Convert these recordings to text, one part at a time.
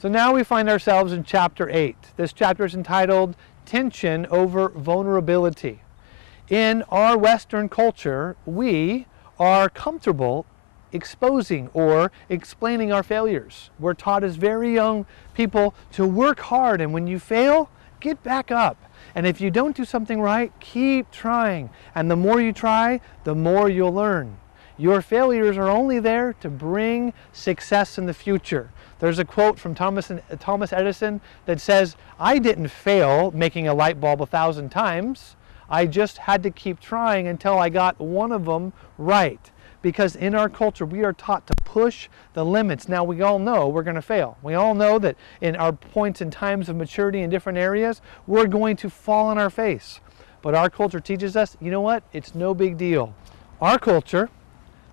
So now we find ourselves in chapter 8. This chapter is entitled Tension Over Vulnerability. In our Western culture, we are comfortable exposing or explaining our failures. We're taught as very young people to work hard, and when you fail, get back up. And if you don't do something right, keep trying. And the more you try, the more you'll learn. Your failures are only there to bring success in the future. There's a quote from Thomas Edison that says, "I didn't fail making a light bulb 1,000 times. I just had to keep trying until I got one of them right." Because in our culture, we are taught to push the limits. Now, we all know we're going to fail. We all know that in our points and times of maturity in different areas, we're going to fall on our face. But our culture teaches us, you know what? It's no big deal. Our culture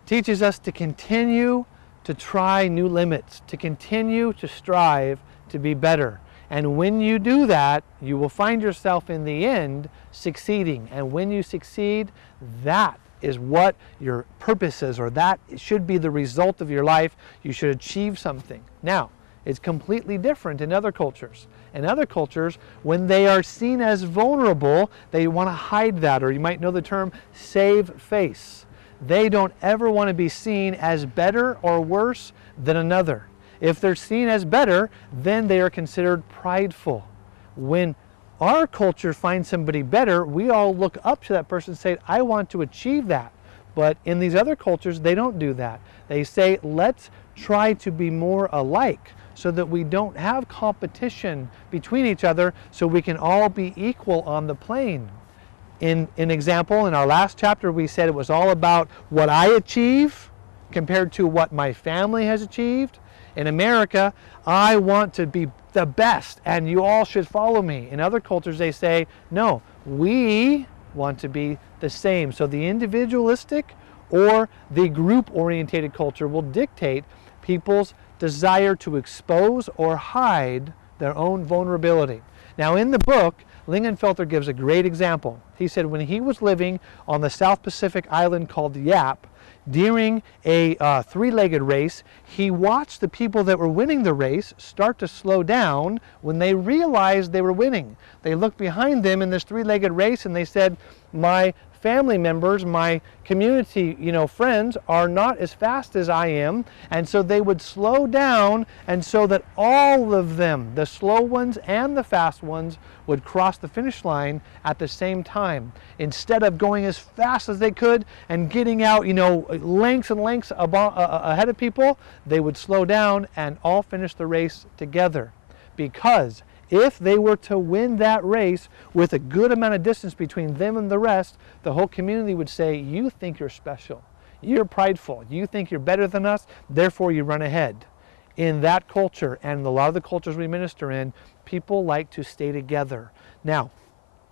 teaches us to continue to try new limits, to continue to strive to be better. And when you do that, you will find yourself in the end succeeding. And when you succeed, that is what your purpose is, or that should be the result of your life. You should achieve something. Now, it's completely different in other cultures. In other cultures, when they are seen as vulnerable, they want to hide that, or you might know the term save face. They don't ever want to be seen as better or worse than another. If they're seen as better, then they are considered prideful. When our culture finds somebody better, we all look up to that person and say, I want to achieve that. But in these other cultures, they don't do that. They say, let's try to be more alike so that we don't have competition between each other, so we can all be equal on the plane. In example, in our last chapter, we said it was all about what I achieve compared to what my family has achieved. In America, I want to be the best and you all should follow me. In other cultures, they say, no, we want to be the same. So the individualistic or the group-orientated culture will dictate people's desire to expose or hide their own vulnerability. Now, in the book, Lingenfelter gives a great example. He said when he was living on the South Pacific island called Yap, during a three-legged race, he watched the people that were winning the race start to slow down when they realized they were winning. They looked behind them in this three-legged race and they said, my family members, my community, friends are not as fast as I am, and so they would slow down, and so that all of them, the slow ones and the fast ones, would cross the finish line at the same time. Instead of going as fast as they could and getting out, lengths and lengths ahead of people, they would slow down and all finish the race together. Because if they were to win that race with a good amount of distance between them and the rest, the whole community would say, you think you're special, you're prideful, you think you're better than us, therefore you run ahead. In that culture, and a lot of the cultures we minister in, people like to stay together. Now,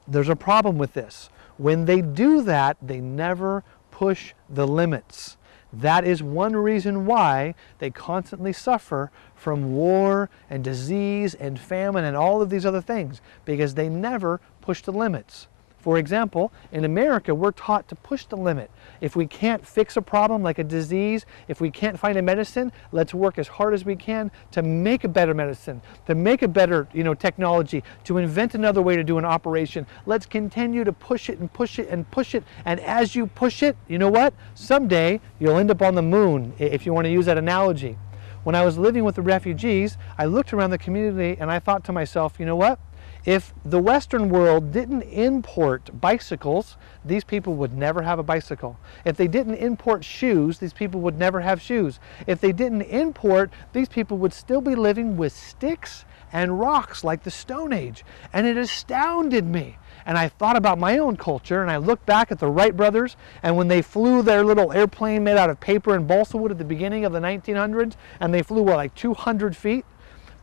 there's a problem with this. When they do that, they never push the limits. That is one reason why they constantly suffer from war and disease and famine and all of these other things, because they never push the limits. For example, in America, we're taught to push the limit. If we can't fix a problem like a disease, if we can't find a medicine, let's work as hard as we can to make a better medicine, to make a better technology, to invent another way to do an operation. Let's continue to push it and push it and push it. And as you push it, you know what? Someday you'll end up on the moon, if you want to use that analogy. When I was living with the refugees, I looked around the community and I thought to myself, you know what? If the Western world didn't import bicycles, these people would never have a bicycle. If they didn't import shoes, these people would never have shoes. If they didn't import, these people would still be living with sticks and rocks like the Stone Age. And it astounded me. And I thought about my own culture, and I looked back at the Wright brothers, and when they flew their little airplane made out of paper and balsa wood at the beginning of the 1900s, and they flew, like 200 feet?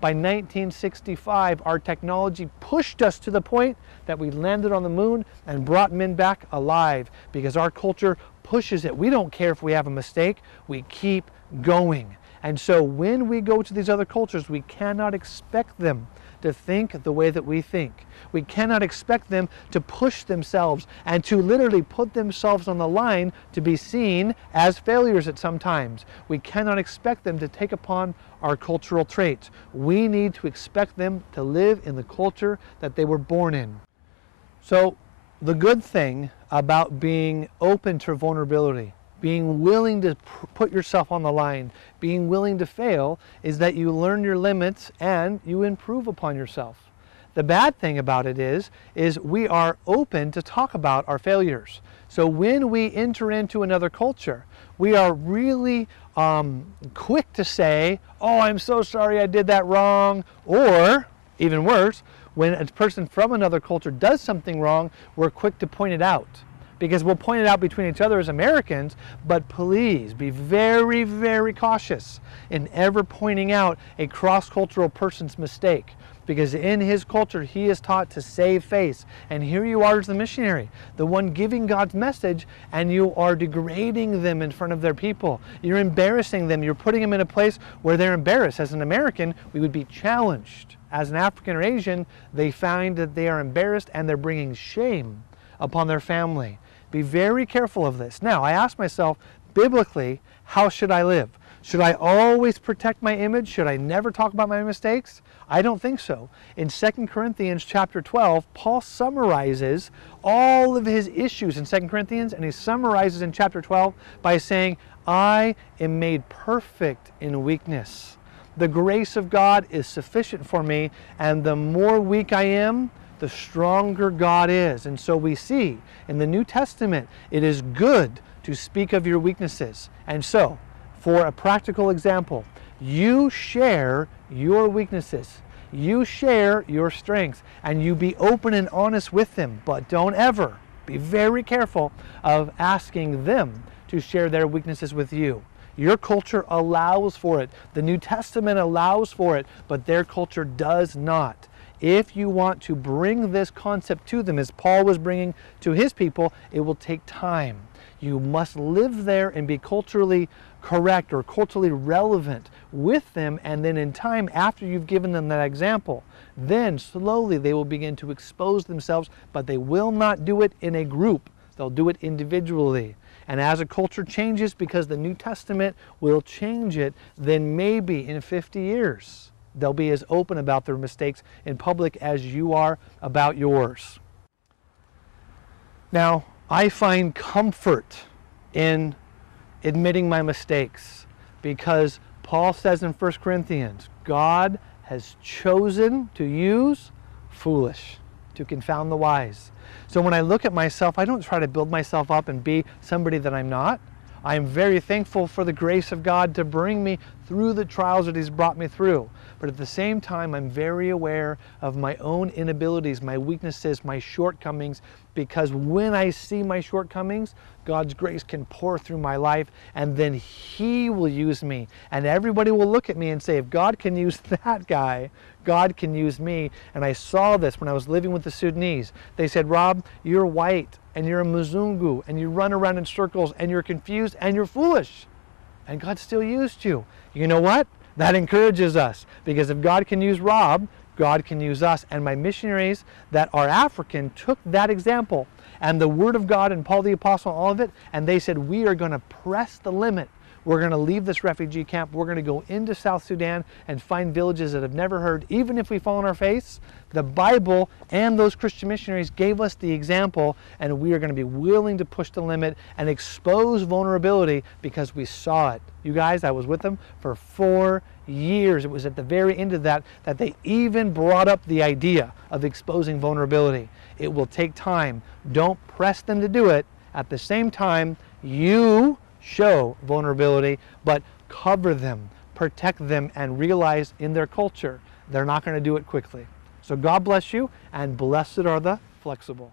By 1965, our technology pushed us to the point that we landed on the moon and brought men back alive, because our culture pushes it. We don't care if we have a mistake. We keep going. And so when we go to these other cultures, we cannot expect them to think the way that we think. We cannot expect them to push themselves and to literally put themselves on the line to be seen as failures at some times. We cannot expect them to take upon our cultural traits. We need to expect them to live in the culture that they were born in. So the good thing about being open to vulnerability, being willing to put yourself on the line, being willing to fail, is that you learn your limits and you improve upon yourself. The bad thing about it is we are open to talk about our failures. So when we enter into another culture, we are really quick to say, oh, I'm so sorry I did that wrong, or even worse, when a person from another culture does something wrong, we're quick to point it out. Because we'll point it out between each other as Americans, but please be very, very cautious in ever pointing out a cross-cultural person's mistake. Because in his culture, he is taught to save face. And here you are as the missionary, the one giving God's message, and you are degrading them in front of their people. You're embarrassing them. You're putting them in a place where they're embarrassed. As an American, we would be challenged. As an African or Asian, they find that they are embarrassed and they're bringing shame upon their family. Be very careful of this. Now, I ask myself, biblically, how should I live? Should I always protect my image? Should I never talk about my mistakes? I don't think so. In 2 Corinthians chapter 12, Paul summarizes all of his issues in 2 Corinthians, and he summarizes in chapter 12 by saying, I am made perfect in weakness. The grace of God is sufficient for me, and the more weak I am, the stronger God is. And so we see in the New Testament, it is good to speak of your weaknesses. And so, for a practical example, you share your weaknesses. You share your strengths, and you be open and honest with them. But don't ever, be very careful of asking them to share their weaknesses with you. Your culture allows for it. The New Testament allows for it, but their culture does not. If you want to bring this concept to them, as Paul was bringing to his people, it will take time. You must live there and be culturally correct or culturally relevant with them, and then in time, after you've given them that example, then slowly they will begin to expose themselves, but they will not do it in a group. They'll do it individually. And as a culture changes, because the New Testament will change it, then maybe in 50 years, they'll be as open about their mistakes in public as you are about yours. Now, I find comfort in admitting my mistakes because Paul says in 1 Corinthians, God has chosen to use foolish to confound the wise. So when I look at myself, I don't try to build myself up and be somebody that I'm not. I am very thankful for the grace of God to bring me through the trials that He's brought me through. But at the same time, I'm very aware of my own inabilities, my weaknesses, my shortcomings, because when I see my shortcomings, God's grace can pour through my life, and then He will use me. And everybody will look at me and say, if God can use that guy, God can use me. And I saw this when I was living with the Sudanese. They said, Rob, you're white, and you're a Mzungu, and you run around in circles, and you're confused, and you're foolish. And God still used you. You know what? That encourages us, because if God can use Rob, God can use us. And my missionaries that are African took that example and the Word of God and Paul the Apostle, all of it, and they said, we are going to press the limit. We're going to leave this refugee camp. We're going to go into South Sudan and find villages that have never heard. Even if we fall on our face, the Bible and those Christian missionaries gave us the example, and we are going to be willing to push the limit and expose vulnerability because we saw it. You guys, I was with them for 4 years. It was at the very end of that they even brought up the idea of exposing vulnerability. It will take time. Don't press them to do it. At the same time, you show vulnerability, but cover them, protect them, and realize in their culture they're not going to do it quickly. So God bless you, and blessed are the flexible.